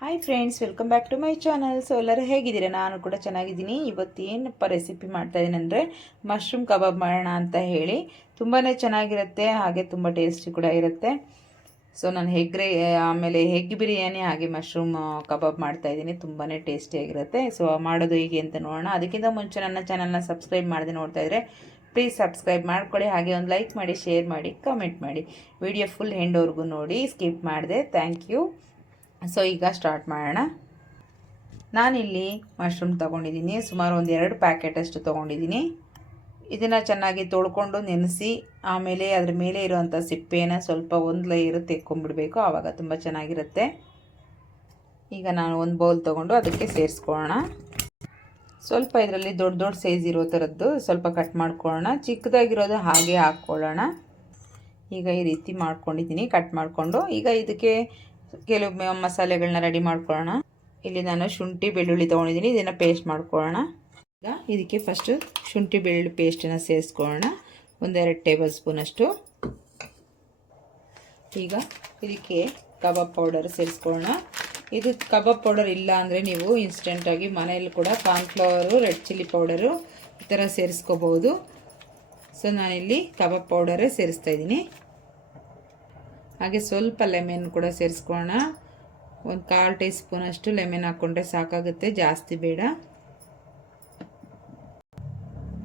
Hi friends, welcome back to my channel. So ಎಲ್ಲರೂ ಹೇಗಿದ್ದೀರಾ? ನಾನು ಕೂಡ ಚೆನ್ನಾಗಿದ್ದೀನಿ. ಇವತ್ತು ಏನಪ್ಪ ರೆಸಿಪಿ ಮಾಡ್ತಾ ಇದ್ದೀನಿ ಅಂದರೆ ಮಶ್ರೂಮ್ ಕಬಾಬ್ ಮಾಡೋಣ ಅಂತ ಹೇಳಿ. ತುಂಬಾ ಚೆನ್ನಾಗಿರುತ್ತೆ, ಹಾಗೆ ತುಂಬ ಟೇಸ್ಟಿ ಕೂಡ ಇರುತ್ತೆ. ಸೊ ನಾನು ಆಮೇಲೆ ಹೆಗ್ ಬಿರಿಯಾನಿ ಹಾಗೆ ಮಶ್ರೂಮ್ ಕಬಾಬ್ ಮಾಡ್ತಾ ಇದ್ದೀನಿ. ತುಂಬಾ ಟೇಸ್ಟಿಯಾಗಿರುತ್ತೆ. ಸೊ ಮಾಡೋದು ಹೇಗೆ ಅಂತ ನೋಡೋಣ. ಅದಕ್ಕಿಂತ ಮುಂಚೆ ನನ್ನ ಚಾನಲ್ನ ಸಬ್ಸ್ಕ್ರೈಬ್ ಮಾಡದೆ ನೋಡ್ತಾ ಇದ್ದರೆ ಪ್ಲೀಸ್ ಸಬ್ಸ್ಕ್ರೈಬ್ ಮಾಡ್ಕೊಳ್ಳಿ, ಹಾಗೆ ಒಂದು ಲೈಕ್ ಮಾಡಿ, ಶೇರ್ ಮಾಡಿ, ಕಮೆಂಟ್ ಮಾಡಿ. ವಿಡಿಯೋ ಫುಲ್ ಎಂಡ್ವರೆಗೂ ನೋಡಿ, ಸ್ಕಿಪ್ ಮಾಡಿದೆ. Thank you. ಸೊ ಈಗ ಸ್ಟಾರ್ಟ್ ಮಾಡೋಣ. ನಾನಿಲ್ಲಿ ಮಶ್ರೂಮ್ ತೊಗೊಂಡಿದ್ದೀನಿ, ಸುಮಾರು ಒಂದು 2 ಪ್ಯಾಕೆಟಷ್ಟು ತೊಗೊಂಡಿದ್ದೀನಿ. ಇದನ್ನು ಚೆನ್ನಾಗಿ ತೊಳ್ಕೊಂಡು ನೆನೆಸಿ ಆಮೇಲೆ ಅದ್ರ ಮೇಲೆ ಇರುವಂಥ ಸಿಪ್ಪೆನ ಸ್ವಲ್ಪ ಒಂದು ಲೇಯರು ತೆಕ್ಕೊಂಬಿಡಬೇಕು, ಆವಾಗ ತುಂಬ ಚೆನ್ನಾಗಿರುತ್ತೆ. ಈಗ ನಾನು ಒಂದು ಬೌಲ್ ತೊಗೊಂಡು ಅದಕ್ಕೆ ಸೇರಿಸ್ಕೊಳ್ಳೋಣ. ಸ್ವಲ್ಪ ಇದರಲ್ಲಿ ದೊಡ್ಡ ದೊಡ್ಡ ಸೈಜ್ ಇರೋ ಥರದ್ದು ಸ್ವಲ್ಪ ಕಟ್ ಮಾಡ್ಕೊಳ್ಳೋಣ, ಚಿಕ್ಕದಾಗಿರೋದು ಹಾಗೆ ಹಾಕ್ಕೊಳ್ಳೋಣ. ಈಗ ಈ ರೀತಿ ಮಾಡ್ಕೊಂಡಿದ್ದೀನಿ, ಕಟ್ ಮಾಡಿಕೊಂಡು. ಈಗ ಇದಕ್ಕೆ ಕೆಲವು ಮಸಾಲೆಗಳನ್ನ ರೆಡಿ ಮಾಡ್ಕೊಳ್ಳೋಣ. ಇಲ್ಲಿ ನಾನು ಶುಂಠಿ ಬೆಳ್ಳುಳ್ಳಿ ತೊಗೊಂಡಿದ್ದೀನಿ, ಇದನ್ನು ಪೇಸ್ಟ್ ಮಾಡ್ಕೊಳ್ಳೋಣ. ಈಗ ಇದಕ್ಕೆ ಫಸ್ಟು ಶುಂಠಿ ಬೆಳ್ಳುಳ್ಳಿ ಪೇಸ್ಟನ್ನು ಸೇರಿಸ್ಕೊಳ್ಳೋಣ, 1-2 ಟೇಬಲ್ ಸ್ಪೂನಷ್ಟು. ಈಗ ಇದಕ್ಕೆ ಕಬಾಬ್ ಪೌಡರ್ ಸೇರಿಸ್ಕೊಳ್ಳೋಣ. ಇದು ಕಬಾಬ್ ಪೌಡರ್ ಇಲ್ಲ ಅಂದರೆ ನೀವು ಇನ್ಸ್ಟೆಂಟಾಗಿ ಮನೆಯಲ್ಲಿ ಕೂಡ ಕಾರ್ನ್ಫ್ಲವರು, ರೆಡ್ ಚಿಲ್ಲಿ ಪೌಡರು ಈ ಥರ ಸೇರಿಸ್ಕೋಬೋದು. ಸೊ ನಾನಿಲ್ಲಿ ಕಬಾಬ್ ಪೌಡರೇ ಸೇರಿಸ್ತಾ ಇದ್ದೀನಿ. ಹಾಗೆ ಸ್ವಲ್ಪ ಲೆಮನ್ ಕೂಡ ಸೇರಿಸ್ಕೊಳ್ಳೋಣ. 1/4 ಟೀ ಸ್ಪೂನಷ್ಟು ಲೆಮನ್ ಹಾಕ್ಕೊಂಡ್ರೆ ಸಾಕಾಗುತ್ತೆ, ಜಾಸ್ತಿ ಬೇಡ.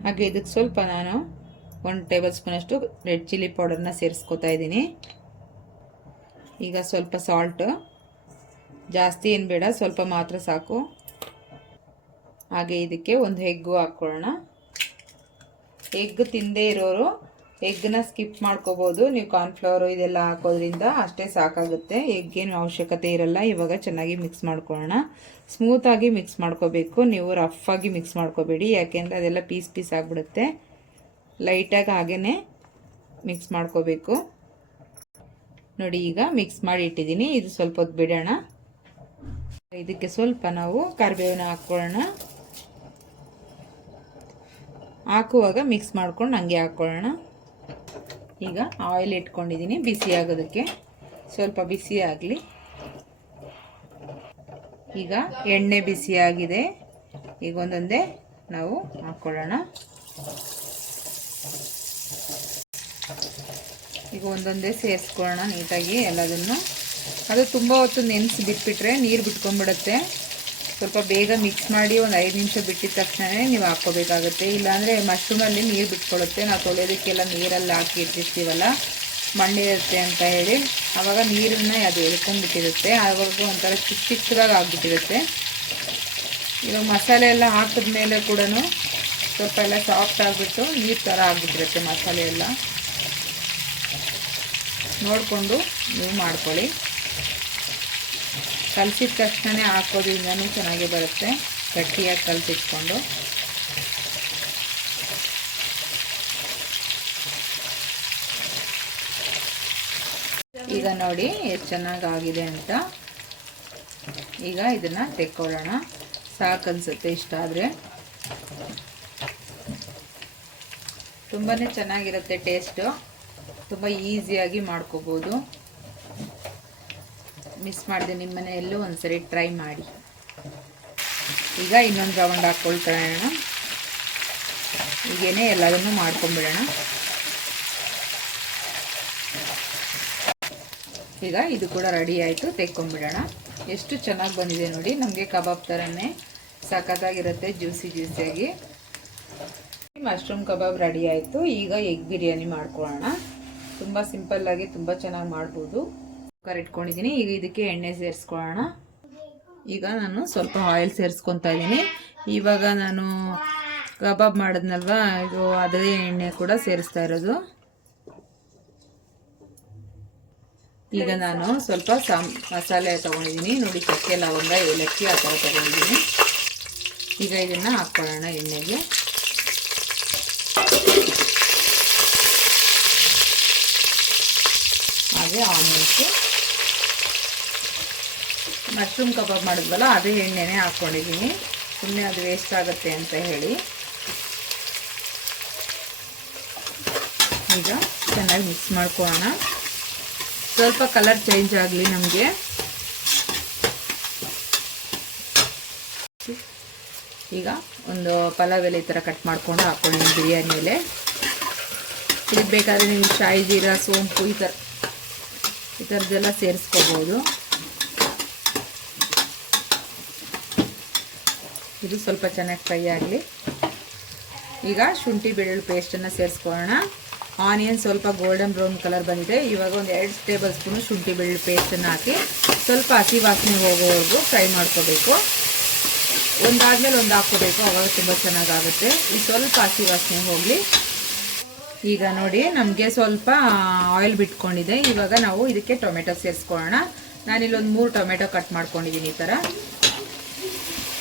ಹಾಗೆ ಇದಕ್ಕೆ ಸ್ವಲ್ಪ ನಾನು 1 ಟೇಬಲ್ ಸ್ಪೂನಷ್ಟು ರೆಡ್ ಚಿಲ್ಲಿ ಪೌಡರ್ನ ಸೇರಿಸ್ಕೊತಾ ಇದ್ದೀನಿ. ಈಗ ಸ್ವಲ್ಪ ಸಾಲ್ಟು, ಜಾಸ್ತಿ ಏನು ಬೇಡ, ಸ್ವಲ್ಪ ಮಾತ್ರ ಸಾಕು. ಹಾಗೆ ಇದಕ್ಕೆ ಒಂದು ಎಗ್ಗು ಹಾಕ್ಕೊಳ್ಳೋಣ. ಎಗ್ ತಿಂದೇ ಇರೋರು ಎಗ್ಗನ್ನ ಸ್ಕಿಪ್ ಮಾಡ್ಕೋಬೋದು. ನೀವು ಕಾರ್ನ್ಫ್ಲವರು ಇದೆಲ್ಲ ಹಾಕೋದ್ರಿಂದ ಅಷ್ಟೇ ಸಾಕಾಗುತ್ತೆ, ಎಗ್ಗೇನು ಅವಶ್ಯಕತೆ ಇರಲ್ಲ. ಇವಾಗ ಚೆನ್ನಾಗಿ ಮಿಕ್ಸ್ ಮಾಡ್ಕೊಳ್ಳೋಣ. ಸ್ಮೂತಾಗಿ ಮಿಕ್ಸ್ ಮಾಡ್ಕೋಬೇಕು, ನೀವು ರಫಾಗಿ ಮಿಕ್ಸ್ ಮಾಡ್ಕೋಬೇಡಿ, ಯಾಕೆಂದರೆ ಅದೆಲ್ಲ ಪೀಸ್ ಪೀಸ್ ಆಗಿಬಿಡುತ್ತೆ. ಲೈಟಾಗಿ ಹಾಗೇ ಮಿಕ್ಸ್ ಮಾಡ್ಕೋಬೇಕು. ನೋಡಿ, ಈಗ ಮಿಕ್ಸ್ ಮಾಡಿ ಇಟ್ಟಿದ್ದೀನಿ. ಇದು ಸ್ವಲ್ಪ ಹೊತ್ತು ಬಿಡೋಣ. ಇದಕ್ಕೆ ಸ್ವಲ್ಪ ನಾವು ಕರಿಬೇವನ್ನ ಹಾಕ್ಕೊಳ್ಳೋಣ. ಹಾಕುವಾಗ ಮಿಕ್ಸ್ ಮಾಡ್ಕೊಂಡು ಹಂಗೆ ಹಾಕ್ಕೊಳ್ಳೋಣ. ಈಗ ಆಯಿಲ್ ಇಟ್ಕೊಂಡಿದ್ದೀನಿ ಬಿಸಿ ಆಗೋದಕ್ಕೆ, ಸ್ವಲ್ಪ ಬಿಸಿ ಆಗಲಿ. ಈಗ ಎಣ್ಣೆ ಬಿಸಿ ಆಗಿದೆ, ಈಗ ಒಂದೊಂದೇ ನಾವು ಹಾಕ್ಕೊಳ್ಳೋಣ. ಈಗ ಒಂದೊಂದೇ ಸೇರಿಸ್ಕೊಳ್ಳೋಣ ನೀಟಾಗಿ ಎಲ್ಲದನ್ನು. ಅದು ತುಂಬ ಹೊತ್ತು ನೆನೆಸಿ ಬಿಟ್ಬಿಟ್ರೆ ನೀರು ಬಿಟ್ಕೊಂಡ್ಬಿಡುತ್ತೆ. ಸ್ವಲ್ಪ ಬೇಗ ಮಿಕ್ಸ್ ಮಾಡಿ ಒಂದು 5 ನಿಮಿಷ ಬಿಟ್ಟಿದ ತಕ್ಷಣ ನೀವು ಹಾಕ್ಕೋಬೇಕಾಗುತ್ತೆ, ಇಲ್ಲಾಂದರೆ ಮಶ್ರೂಮಲ್ಲಿ ನೀರು ಬಿಟ್ಕೊಳ್ಳುತ್ತೆ. ನಾವು ತೊಳೆಯೋದಕ್ಕೆಲ್ಲ ನೀರಲ್ಲಿ ಹಾಕಿ ಇಟ್ಟಿರ್ತೀವಲ್ಲ, ಮಣ್ಣಿರುತ್ತೆ ಅಂತ ಹೇಳಿ, ಆವಾಗ ನೀರನ್ನು ಅದು ಎಳ್ಕೊಂಡ್ಬಿಟ್ಟಿರುತ್ತೆ, ಆವಾಗ ಒಂಥರ ಚಿಕ್ಕದಾಗಿ ಆಗಿಬಿಟ್ಟಿರುತ್ತೆ. ಇವಾಗ ಮಸಾಲೆ ಎಲ್ಲ ಹಾಕಿದ್ಮೇಲೆ ಕೂಡ ಸ್ವಲ್ಪ ಎಲ್ಲ ಸಾಫ್ಟ್ ಆಗಿಬಿಟ್ಟು ನೀರು ಥರ ಆಗಿಬಿಟ್ಟಿರುತ್ತೆ ಮಸಾಲೆ ಎಲ್ಲ. ನೋಡಿಕೊಂಡು ನೀವು ಮಾಡ್ಕೊಳ್ಳಿ. ಕಲಸಿದ ತಕ್ಷಣ ಹಾಕೋದ್ರಿಂದನೂ ಚೆನ್ನಾಗಿ ಬರುತ್ತೆ, ಗಟ್ಟಿಯಾಗಿ ಕಲಸಿಟ್ಕೊಂಡು. ಈಗ ನೋಡಿ ಎಷ್ಟು ಚೆನ್ನಾಗಾಗಿದೆ ಅಂತ. ಈಗ ಇದನ್ನು ತೆಕ್ಕೊಳ್ಳೋಣ. ಸಾಕನ್ಸುತ್ತೆ ಇಷ್ಟ ಆದರೆ. ತುಂಬಾ ಚೆನ್ನಾಗಿರುತ್ತೆ ಟೇಸ್ಟು, ತುಂಬ ಈಸಿಯಾಗಿ ಮಾಡ್ಕೋಬೋದು. ಮಿಸ್ ಮಾಡಿದೆ, ನಿಮ್ಮ ಮನೆಯಲ್ಲೂ ಒಂದ್ಸರಿ ಟ್ರೈ ಮಾಡಿ. ಈಗ ಇನ್ನೊಂದು ರೌಂಡ್ ಹಾಕ್ಕೊಳ್ಕೊಳ್ಳೋಣ. ಹೀಗೇನೆ ಎಲ್ಲದನ್ನು ಮಾಡ್ಕೊಂಬಿಡೋಣ. ಈಗ ಇದು ಕೂಡ ರೆಡಿ ಆಯಿತು, ತೆಕ್ಕೊಂಬಿಡೋಣ. ಎಷ್ಟು ಚೆನ್ನಾಗಿ ಬಂದಿದೆ ನೋಡಿ, ನಮಗೆ ಕಬಾಬ್ ಥರನೇ ಸಖತ್ತಾಗಿರುತ್ತೆ, ಜ್ಯೂಸಿಯಾಗಿ. ಮಶ್ರೂಮ್ ಕಬಾಬ್ ರೆಡಿ ಆಯಿತು. ಈಗ ಎಗ್ ಬಿರಿಯಾನಿ ಮಾಡ್ಕೊಳ್ಳೋಣ. ತುಂಬ ಸಿಂಪಲ್ಲಾಗಿ ತುಂಬ ಚೆನ್ನಾಗಿ ಮಾಡ್ಬೋದು. ಕುಕ್ಕರ್ ಇಟ್ಕೊಂಡಿದ್ದೀನಿ. ಈಗ ಇದಕ್ಕೆ ಎಣ್ಣೆ ಸೇರಿಸ್ಕೊಳ್ಳೋಣ. ಈಗ ನಾನು ಸ್ವಲ್ಪ ಆಯಿಲ್ ಸೇರಿಸ್ಕೊತಾ ಇದ್ದೀನಿ. ಇವಾಗ ನಾನು ಕಬಾಬ್ ಮಾಡಿದ್ನಲ್ವ, ಇದು ಅದೇ ಎಣ್ಣೆ ಕೂಡ ಸೇರಿಸ್ತಾ ಇರೋದು. ಈಗ ನಾನು ಸ್ವಲ್ಪ ಮಸಾಲೆ ತೊಗೊಂಡಿದ್ದೀನಿ ನೋಡಿ, ಚಕ್ಕೆ, ಲವಂಗ, ಏಲಕ್ಕಿ ಆ ಥರ ತೊಗೊಂಡಿದ್ದೀನಿ. ಈಗ ಇದನ್ನು ಹಾಕ್ಕೊಳ್ಳೋಣ ಎಣ್ಣೆಗೆ. ಹಾಗೆ ಆನಿಯನ್ಸು, ಮಶ್ರೂಮ್ ಕಬಾಬ್ ಮಾಡಿದ್ವಲ್ಲ ಅದೇ ಎಣ್ಣೆನೇ ಹಾಕ್ಕೊಂಡಿದ್ದೀನಿ, ಸುಮ್ಮನೆ ಅದು ವೇಸ್ಟ್ ಆಗುತ್ತೆ ಅಂತ ಹೇಳಿ. ಈಗ ಚೆನ್ನಾಗಿ ಮಿಕ್ಸ್ ಮಾಡ್ಕೊಳ್ಳೋಣ. ಸ್ವಲ್ಪ ಕಲರ್ ಚೇಂಜ್ ಆಗಲಿ ನಮಗೆ. ಈಗ ಒಂದು ಪಲಾವ್ ಎಲೆ ಈ ಥರ ಕಟ್ ಮಾಡ್ಕೊಂಡು ಹಾಕ್ಕೊಂಡಿದ್ದೀನಿ ಬಿರಿಯಾನಿ ಮೇಲೆ. ಇದಕ್ಕೆ ಬೇಕಾದರೆ ನೀವು ಶಾಯಿ ಜೀರಾ, ಸೋಂಪು ಈ ಥರದ್ದೆಲ್ಲ ಸೇರಿಸ್ಕೋಬೋದು. ಇದು ಸ್ವಲ್ಪ ಚೆನ್ನಾಗಿ ಫ್ರೈ ಆಗಲಿ. ಈಗ ಶುಂಠಿ ಬೆಳ್ಳುಳ್ಳಿ ಪೇಸ್ಟನ್ನು ಸೇರಿಸ್ಕೊಳ್ಳೋಣ. ಆನಿಯನ್ ಸ್ವಲ್ಪ ಗೋಲ್ಡನ್ ಬ್ರೌನ್ ಕಲರ್ ಬಂದಿದೆ. ಇವಾಗ ಒಂದು 2 ಟೇಬಲ್ ಸ್ಪೂನು ಶುಂಠಿ ಬೆಳ್ಳುಳ್ಳಿ ಪೇಸ್ಟನ್ನು ಹಾಕಿ ಸ್ವಲ್ಪ ಹಸಿ ವಾಸನೆ ಹೋಗೋವರೆಗೂ ಫ್ರೈ ಮಾಡ್ಕೋಬೇಕು. ಒಂದಾದ್ಮೇಲೆ ಒಂದು ಹಾಕ್ಕೋಬೇಕು, ಆವಾಗ ತುಂಬ ಚೆನ್ನಾಗಾಗುತ್ತೆ. ಈ ಸ್ವಲ್ಪ ಹಸಿ ವಾಸನೆ ಹೋಗಲಿ. ಈಗ ನೋಡಿ ನಮಗೆ ಸ್ವಲ್ಪ ಆಯಿಲ್ ಬಿಟ್ಕೊಂಡಿದೆ. ಇವಾಗ ನಾವು ಇದಕ್ಕೆ ಟೊಮೆಟೊ ಸೇರಿಸ್ಕೊಳ್ಳೋಣ. ನಾನಿಲ್ಲೊಂದು 3 ಟೊಮೆಟೊ ಕಟ್ ಮಾಡ್ಕೊಂಡಿದ್ದೀನಿ ಈ ಥರ.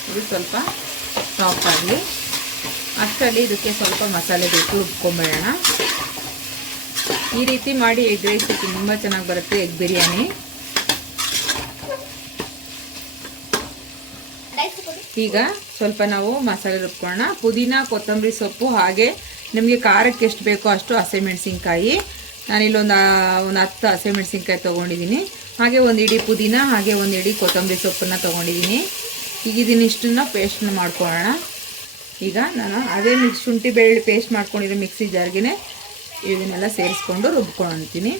ಇದು ಸ್ವಲ್ಪ ಸಾಫ್ಟ್ ಆಗಲಿ. ಅಷ್ಟರಲ್ಲಿ ಇದಕ್ಕೆ ಸ್ವಲ್ಪ ಮಸಾಲೆ ಬೇಕು, ರುಬ್ಕೊಂಬೇಡೋಣ. ಈ ರೀತಿ ಮಾಡಿ ಎಗ್ ರೈಸ್ ತುಂಬ ಚೆನ್ನಾಗಿ ಬರುತ್ತೆ, ಎಗ್ ಬಿರಿಯಾನಿ. ಈಗ ಸ್ವಲ್ಪ ನಾವು ಮಸಾಲೆ ರುಬ್ಕೊಳ್ಳೋಣ. ಪುದೀನ, ಕೊತ್ತಂಬರಿ ಸೊಪ್ಪು, ಹಾಗೆ ನಿಮಗೆ ಖಾರಕ್ಕೆ ಎಷ್ಟು ಬೇಕೋ ಅಷ್ಟು ಹಸಿಮೆಣಸಿನ್ಕಾಯಿ. ನಾನಿಲ್ಲೊಂದು 10 ಹಸಿಮೆಣಸಿನ್ಕಾಯಿ ತೊಗೊಂಡಿದ್ದೀನಿ. ಹಾಗೆ ಒಂದು ಇಡೀ ಪುದೀನ, ಹಾಗೆ ಒಂದು ಇಡೀ ಕೊತ್ತಂಬರಿ ಸೊಪ್ಪನ್ನು ತೊಗೊಂಡಿದ್ದೀನಿ. ಈಗ ಇದನ್ನಿಷ್ಟನ್ನು ಪೇಸ್ಟನ್ನ ಮಾಡ್ಕೊಳ್ಳೋಣ. ಈಗ ನಾನು ಅದೇ ಶುಂಠಿ ಬೆಳ್ಳುಳ್ಳಿ ಪೇಸ್ಟ್ ಮಾಡ್ಕೊಂಡಿರೋ ಮಿಕ್ಸಿ ಜಾರ್ಗೆ ಇದನ್ನೆಲ್ಲ ಸೇರಿಸ್ಕೊಂಡು ರುಬ್ಕೊಳ್ತೀನಿ.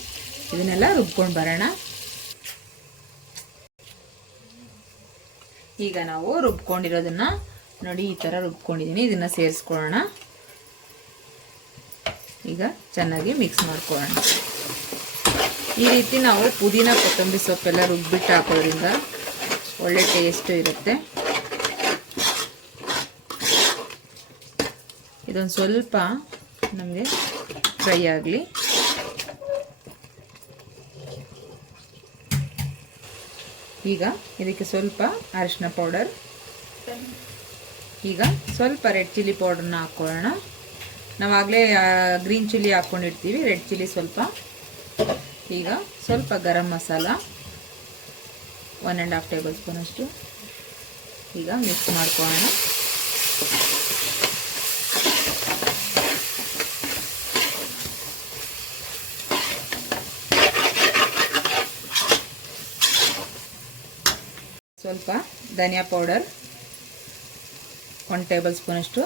ಇದನ್ನೆಲ್ಲ ರುಬ್ಕೊಂಡು ಬರೋಣ. ಈಗ ನಾವು ರುಬ್ಕೊಂಡಿರೋದನ್ನು ನೋಡಿ ಈ ಥರ ರುಬ್ಕೊಂಡಿದ್ದೀನಿ. ಇದನ್ನು ಸೇರಿಸ್ಕೊಳ್ಳೋಣ. ಈಗ ಚೆನ್ನಾಗಿ ಮಿಕ್ಸ್ ಮಾಡ್ಕೊಳ್ಳೋಣ. ಈ ರೀತಿ ನಾವು ಪುದೀನ, ಕೊತ್ತಂಬರಿ ಸೊಪ್ಪೆಲ್ಲ ರುಬ್ಬಿಟ್ಟು ಹಾಕೋದ್ರಿಂದ ಒಳ್ಳೆ ಟೇಸ್ಟು ಇರುತ್ತೆ. ಇದೊಂದು ಸ್ವಲ್ಪ ನಮಗೆ ಫ್ರೈ ಆಗಲಿ. ಈಗ ಇದಕ್ಕೆ ಸ್ವಲ್ಪ ಅರಿಶಿನ ಪೌಡರ್, ಈಗ ಸ್ವಲ್ಪ ರೆಡ್ ಚಿಲ್ಲಿ ಪೌಡರ್ನ ಹಾಕ್ಕೊಳ್ಳೋಣ. ನಾವಾಗಲೇ ಗ್ರೀನ್ ಚಿಲ್ಲಿ ಹಾಕ್ಕೊಂಡಿರ್ತೀವಿ, ರೆಡ್ ಚಿಲ್ಲಿ ಸ್ವಲ್ಪ. ಈಗ ಸ್ವಲ್ಪ ಗರಂ ಮಸಾಲ 1.5 ಟೇಬಲ್ ಸ್ಪೂನ್ ಅಷ್ಟು. ಈಗ ಮಿಕ್ಸ್ ಮಾಡ್ಕೊಳ್ಳೋಣ. ಸ್ವಲ್ಪ ಧನಿಯಾ ಪೌಡರ್ 1 ಟೇಬಲ್ ಸ್ಪೂನ್ ಅಷ್ಟು.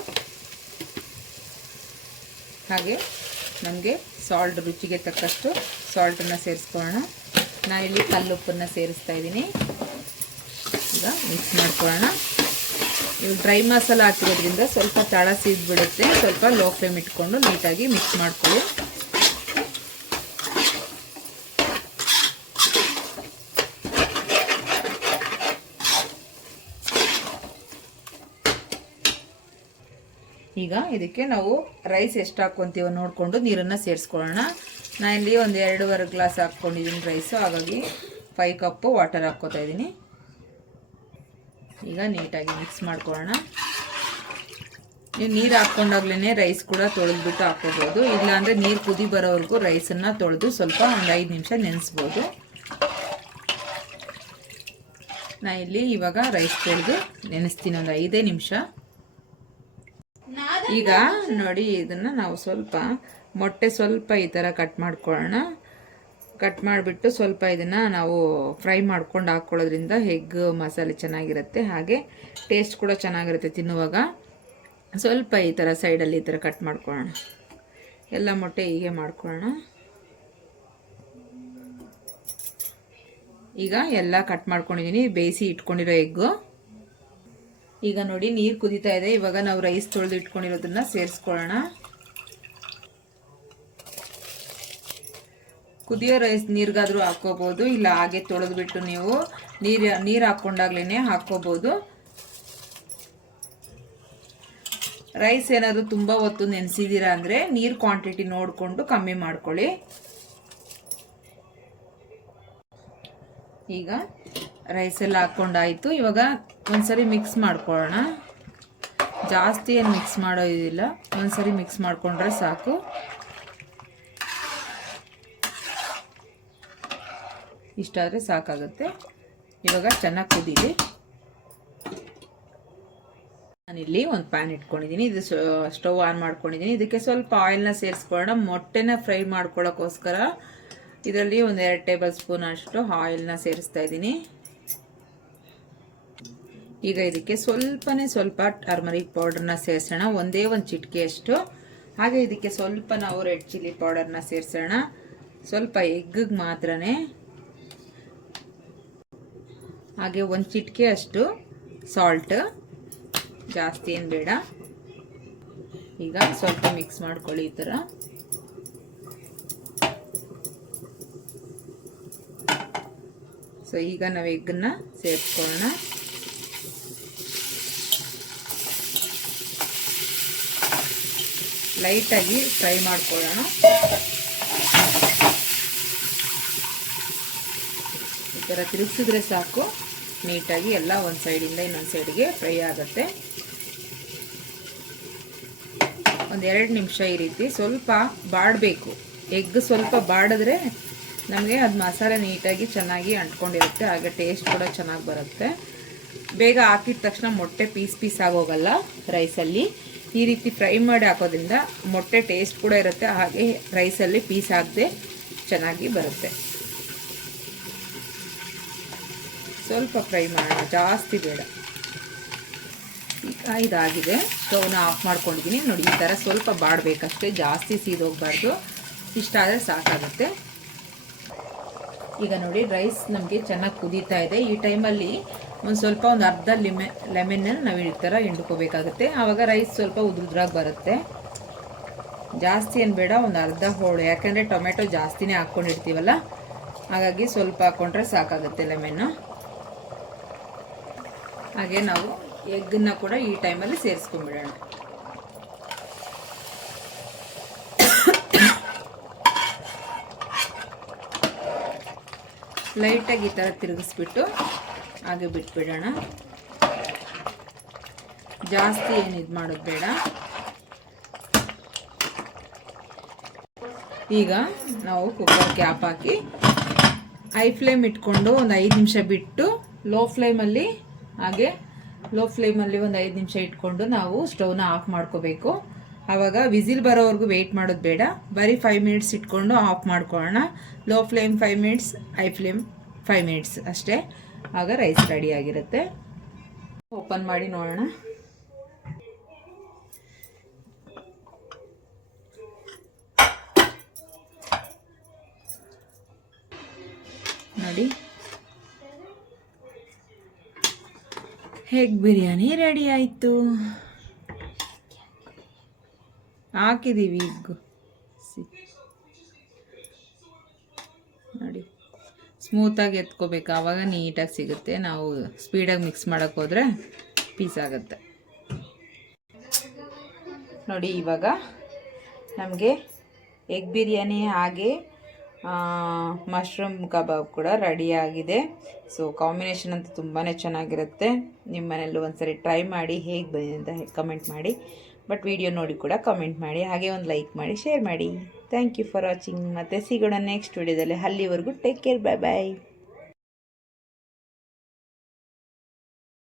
ಹಾಗೆ ನಮಗೆ ಸಾಲ್ಟ್, ರುಚಿಗೆ ತಕ್ಕಷ್ಟು ಸಾಲ್ಟನ್ನು ಸೇರಿಸ್ಕೊಳ್ಳೋಣ. ನಾನಿಲ್ಲಿ ಕಲ್ಲುಪ್ಪನ್ನು ಸೇರಿಸ್ತಾ ಇದ್ದೀನಿ. ಈಗ ಮಿಕ್ಸ್ ಮಾಡ್ಕೊಳ್ಳೋಣ. ನೀವು ಡ್ರೈ ಮಸಾಲ ಹಾಕಿರೋದ್ರಿಂದ ಸ್ವಲ್ಪ ತಳ ಸೀದ್ಬಿಡುತ್ತೆ. ಸ್ವಲ್ಪ ಲೋ ಫ್ಲೇಮ್ ಇಟ್ಕೊಂಡು ನೀಟಾಗಿ ಮಿಕ್ಸ್ ಮಾಡ್ಕೊಳ್ಳಿ. ಈಗ ಇದಕ್ಕೆ ನಾವು ರೈಸ್ ಎಷ್ಟು ಹಾಕ್ಕೊಂತೀವೋ ನೋಡಿಕೊಂಡು ನೀರನ್ನು ಸೇರಿಸ್ಕೊಳ್ಳೋಣ. ನಾನಿಲ್ಲಿ ಒಂದು 2.5 ಗ್ಲಾಸ್ ಹಾಕ್ಕೊಂಡಿದ್ದೀನಿ ರೈಸು, ಹಾಗಾಗಿ 5 ಕಪ್ಪು ವಾಟರ್ ಹಾಕ್ಕೋತಾ ಇದ್ದೀನಿ. ಈಗ ನೀಟಾಗಿ ಮಿಕ್ಸ್ ಮಾಡ್ಕೊಳ್ಳೋಣ. ನೀವು ನೀರು ಹಾಕ್ಕೊಂಡಾಗ್ಲೇ ರೈಸ್ ಕೂಡ ತೊಳೆದ್ಬಿಟ್ಟು ಹಾಕ್ಕೋಬೋದು. ಇಲ್ಲಾಂದರೆ ನೀರು ಕುದಿ ಬರೋವರೆಗೂ ರೈಸನ್ನು ತೊಳೆದು ಸ್ವಲ್ಪ ಒಂದು 5 ನಿಮಿಷ ನೆನೆಸ್ಬೋದು. ನಾನು ಇಲ್ಲಿ ಇವಾಗ ರೈಸ್ ತೊಳೆದು ನೆನೆಸ್ತೀನಿ ಒಂದು 5 ನಿಮಿಷ. ಈಗ ನೋಡಿ ಇದನ್ನು ನಾವು ಸ್ವಲ್ಪ ಮೊಟ್ಟೆ ಸ್ವಲ್ಪ ಈ ಥರ ಕಟ್ ಮಾಡ್ಕೊಳ್ಳೋಣ. ಕಟ್ ಮಾಡಿಬಿಟ್ಟು ಸ್ವಲ್ಪ ಇದನ್ನು ನಾವು ಫ್ರೈ ಮಾಡ್ಕೊಂಡು ಹಾಕ್ಕೊಳ್ಳೋದ್ರಿಂದ ಎಗ್ ಮಸಾಲೆ ಚೆನ್ನಾಗಿರುತ್ತೆ, ಹಾಗೆ ಟೇಸ್ಟ್ ಕೂಡ ಚೆನ್ನಾಗಿರುತ್ತೆ ತಿನ್ನುವಾಗ. ಸ್ವಲ್ಪ ಈ ಥರ ಸೈಡಲ್ಲಿ ಈ ಥರ ಕಟ್ ಮಾಡ್ಕೊಳ್ಳೋಣ. ಎಲ್ಲ ಮೊಟ್ಟೆ ಹೀಗೆ ಮಾಡ್ಕೊಳ್ಳೋಣ. ಈಗ ಎಲ್ಲ ಕಟ್ ಮಾಡ್ಕೊಂಡಿದ್ದೀನಿ, ಬೇಯಿಸಿ ಇಟ್ಕೊಂಡಿರೋ ಎಗ್ಗು. ಈಗ ನೋಡಿ ನೀರು ಕುದೀತಾ ಇದೆ. ಇವಾಗ ನಾವು ರೈಸ್ ತೊಳೆದು ಇಟ್ಕೊಂಡಿರೋದನ್ನ ಸೇರಿಸ್ಕೊಳ್ಳೋಣ. ಕುದಿಯೋ ರೈಸ್ ನೀರಿಗಾದರೂ ಹಾಕ್ಕೋಬೋದು, ಇಲ್ಲ ಹಾಗೆ ತೊಳೆದ್ಬಿಟ್ಟು ನೀವು ನೀರು ಹಾಕ್ಕೊಂಡಾಗ್ಲೇ ಹಾಕ್ಕೋಬೋದು. ರೈಸ್ ಏನಾದರೂ ತುಂಬ ಹೊತ್ತು ನೆನೆಸಿದ್ದೀರಾ ಅಂದರೆ ನೀರು ಕ್ವಾಂಟಿಟಿ ನೋಡಿಕೊಂಡು ಕಮ್ಮಿ ಮಾಡ್ಕೊಳ್ಳಿ. ಈಗ ರೈಸ್ ಎಲ್ಲ ಹಾಕ್ಕೊಂಡಾಯಿತು. ಇವಾಗ ಒಂದ್ಸರಿ ಮಿಕ್ಸ್ ಮಾಡ್ಕೊಳ್ಳೋಣ. ಜಾಸ್ತಿ ಏನು ಮಿಕ್ಸ್ ಮಾಡೋದಿಲ್ಲ, ಒಂದ್ಸರಿ ಮಿಕ್ಸ್ ಮಾಡಿಕೊಂಡ್ರೆ ಸಾಕು. ಇಷ್ಟಾದರೆ ಸಾಕಾಗುತ್ತೆ. ಇವಾಗ ಚೆನ್ನಾಗಿ ಕುದೀಲಿ. ನಾನಿಲ್ಲಿ ಒಂದು ಪ್ಯಾನ್ ಇಟ್ಕೊಂಡಿದ್ದೀನಿ. ಇದು ಸ್ಟವ್ ಆನ್ ಮಾಡ್ಕೊಂಡಿದ್ದೀನಿ. ಇದಕ್ಕೆ ಸ್ವಲ್ಪ ಆಯಿಲ್ನ ಸೇರಿಸ್ಕೊಳ್ಳೋಣ. ಮೊಟ್ಟೆನ ಫ್ರೈ ಮಾಡ್ಕೊಳ್ಳೋಕ್ಕೋಸ್ಕರ ಇದರಲ್ಲಿ ಒಂದು 2 ಟೇಬಲ್ ಸ್ಪೂನ್ ಅಷ್ಟು ಆಯಿಲ್ನ ಸೇರಿಸ್ತಾ ಇದ್ದೀನಿ. ಈಗ ಇದಕ್ಕೆ ಸ್ವಲ್ಪ ಟರ್ಮರಿಕ್ ಪೌಡರ್ನ ಸೇರಿಸೋಣ, ಒಂದೇ ಒಂದು ಚಿಟಿಕೆಯಷ್ಟು. ಹಾಗೆ ಇದಕ್ಕೆ ಸ್ವಲ್ಪ ನಾವು ರೆಡ್ ಚಿಲ್ಲಿ ಪೌಡರ್ನ ಸೇರಿಸೋಣ, ಸ್ವಲ್ಪ ಎಗ್ಗಿಗೆ ಮಾತ್ರನೇ. ಹಾಗೆ ಒಂದು ಚಿಟಿಕೆ ಅಷ್ಟು ಸಾಲ್ಟ್, ಜಾಸ್ತಿ ಏನು ಬೇಡ. ಈಗ ಸ್ವಲ್ಪ ಮಿಕ್ಸ್ ಮಾಡ್ಕೊಳ್ಳಿ ಈ ಥರ. ಸೊ ಈಗ ನಾವು ಎಗ್ಗನ್ನ ಸೇರಿಸ್ಕೊಳ್ಳೋಣ. ಲೈಟಾಗಿ ಫ್ರೈ ಮಾಡ್ಕೊಳ್ಳೋಣ. ಈ ಥರ ತಿರುಗಿಸಿದ್ರೆ ಸಾಕು, ನೀಟಾಗಿ ಎಲ್ಲ ಒಂದು ಸೈಡಿಂದ ಇನ್ನೊಂದು ಸೈಡ್ಗೆ ಫ್ರೈ ಆಗುತ್ತೆ. ಒಂದು 2 ನಿಮಿಷ ಈ ರೀತಿ ಸ್ವಲ್ಪ ಬಾಡಬೇಕು. ಎಗ್ ಸ್ವಲ್ಪ ಬಾಡಿದ್ರೆ ನಮಗೆ ಅದು ಮಸಾಲೆ ನೀಟಾಗಿ ಚೆನ್ನಾಗಿ ಅಂಟ್ಕೊಂಡಿರುತ್ತೆ, ಹಾಗೆ ಟೇಸ್ಟ್ ಕೂಡ ಚೆನ್ನಾಗಿ ಬರುತ್ತೆ. ಬೇಗ ಹಾಕಿದ ತಕ್ಷಣ ಮೊಟ್ಟೆ ಪೀಸ್ ಆಗೋಗಲ್ಲ ರೈಸಲ್ಲಿ. ಈ ರೀತಿ ಫ್ರೈ ಮಾಡಿ ಹಾಕೋದ್ರಿಂದ ಮೊಟ್ಟೆ ಟೇಸ್ಟ್ ಕೂಡ ಇರುತ್ತೆ, ಹಾಗೆ ರೈಸಲ್ಲಿ ಪೀಸ್ ಆಗದೆ ಚೆನ್ನಾಗಿ ಬರುತ್ತೆ. ಸ್ವಲ್ಪ ಫ್ರೈ ಮಾಡೋಣ, ಜಾಸ್ತಿ ಬೇಡ. ಈಗ ಇದಾಗಿದೆ, ಸ್ಟವ್ನ ಆಫ್ ಮಾಡ್ಕೊಂಡಿದ್ದೀನಿ. ನೋಡಿ ಈ ಥರ ಸ್ವಲ್ಪ ಬಾಡಬೇಕಷ್ಟೇ, ಜಾಸ್ತಿ ಸೀದೋಗಬಾರ್ದು. ಇಷ್ಟಾದರೆ ಸಾಕಾಗುತ್ತೆ. ಈಗ ನೋಡಿ ರೈಸ್ ನಮಗೆ ಚೆನ್ನಾಗಿ ಕುದೀತಾ ಇದೆ. ಈ ಟೈಮಲ್ಲಿ ಒಂದು ಅರ್ಧ ಲೆಮನ್ನ ನಾವು ಈ ಥರ ಹಿಂಡ್ಕೋಬೇಕಾಗುತ್ತೆ. ಆವಾಗ ರೈಸ್ ಸ್ವಲ್ಪ ಉದ್ರಾಗಿ ಬರುತ್ತೆ. ಜಾಸ್ತಿ ಏನು ಬೇಡ, ಒಂದು ಅರ್ಧ ಹೋಳು, ಯಾಕಂದರೆ ಟೊಮೆಟೊ ಜಾಸ್ತಿನೇ ಹಾಕ್ಕೊಂಡಿರ್ತೀವಲ್ಲ, ಹಾಗಾಗಿ ಸ್ವಲ್ಪ ಹಾಕ್ಕೊಂಡ್ರೆ ಸಾಕಾಗುತ್ತೆ ಲೆಮನ್ನು. ಹಾಗೆ ನಾವು ಎಗ್ಗನ್ನ ಕೂಡ ಈ ಟೈಮಲ್ಲಿ ಸೇರಿಸ್ಕೊಂಡ್ಬಿಡೋಣ. ಲೈಟಾಗಿ ಈ ಥರ ತಿರುಗಿಸ್ಬಿಟ್ಟು ಹಾಗೆ ಬಿಟ್ಬಿಡೋಣ. ಜಾಸ್ತಿ ಏನು ಇದು ಮಾಡೋದು ಬೇಡ. ಈಗ ನಾವು ಕುಕ್ಕರ್ ಕ್ಯಾಪ್ ಹಾಕಿ ಹೈ ಫ್ಲೇಮ್ ಇಟ್ಕೊಂಡು ಒಂದು 5 ನಿಮಿಷ ಬಿಟ್ಟು ಲೋ ಫ್ಲೇಮಲ್ಲಿ ಒಂದು 5 ನಿಮಿಷ ಇಟ್ಕೊಂಡು ನಾವು ಸ್ಟವ್ನ ಆಫ್ ಮಾಡ್ಕೋಬೇಕು. ಆವಾಗ ವಿಸಿಲ್ ಬರೋವರೆಗೂ ವೆಯ್ಟ್ ಮಾಡೋದು ಬೇಡ, ಬರೀ 5 ಮಿನಿಟ್ಸ್ ಇಟ್ಕೊಂಡು ಆಫ್ ಮಾಡ್ಕೊಳ್ಳೋಣ. Low flame 5 minutes, high flame 5 minutes ಅಷ್ಟೇ. ಆಗ ರೈಸ್ ರೆಡಿ ಆಗಿರುತ್ತೆ. ಓಪನ್ ಮಾಡಿ ನೋಡೋಣ. ನೋಡಿ, ಎಗ್ ಬಿರಿಯಾನಿ ರೆಡಿ ಆಯಿತು. ಹಾಕಿದ್ದೀವಿ ಎಗ್. ನೋಡಿ, ಸ್ಮೂತಾಗಿ ಎತ್ಕೋಬೇಕು, ಆವಾಗ ನೀಟಾಗಿ ಸಿಗುತ್ತೆ. ನಾವು ಸ್ಪೀಡಾಗಿ ಮಿಕ್ಸ್ ಮಾಡೋಕ್ಕೆ ಹೋದರೆ ಪೀಸ್ ಆಗುತ್ತೆ. ನೋಡಿ, ಇವಾಗ ನಮಗೆ ಎಗ್ ಬಿರಿಯಾನಿ ಹಾಗೆ ಮಶ್ರೂಮ್ ಕಬಾಬ್ ಕೂಡ ರೆಡಿಯಾಗಿದೆ. ಸೊ ಕಾಂಬಿನೇಷನ್ ಅಂತೂ ತುಂಬಾ ಚೆನ್ನಾಗಿರುತ್ತೆ. ನಿಮ್ಮ ಮನೆಯಲ್ಲೂ ಒಂದ್ಸರಿ ಟ್ರೈ ಮಾಡಿ, ಹೇಗೆ ಬಂದಿದೆ ಅಂತ ಕಮೆಂಟ್ ಮಾಡಿ. ಬಟ್ ವಿಡಿಯೋ ನೋಡಿ ಕೂಡ ಕಮೆಂಟ್ ಮಾಡಿ, ಹಾಗೆ ಒಂದು ಲೈಕ್ ಮಾಡಿ, ಶೇರ್ ಮಾಡಿ. Thank you for watching. ಮತ್ತೆ ಸಿಗೋಣ ನೆಕ್ಸ್ಟ್ ವಿಡಿಯೋದಲ್ಲಿ. ಅಲ್ಲಿವರೆಗೂ ಟೇಕ್ ಕೇರ್, ಬಾಯ್ ಬಾಯ್.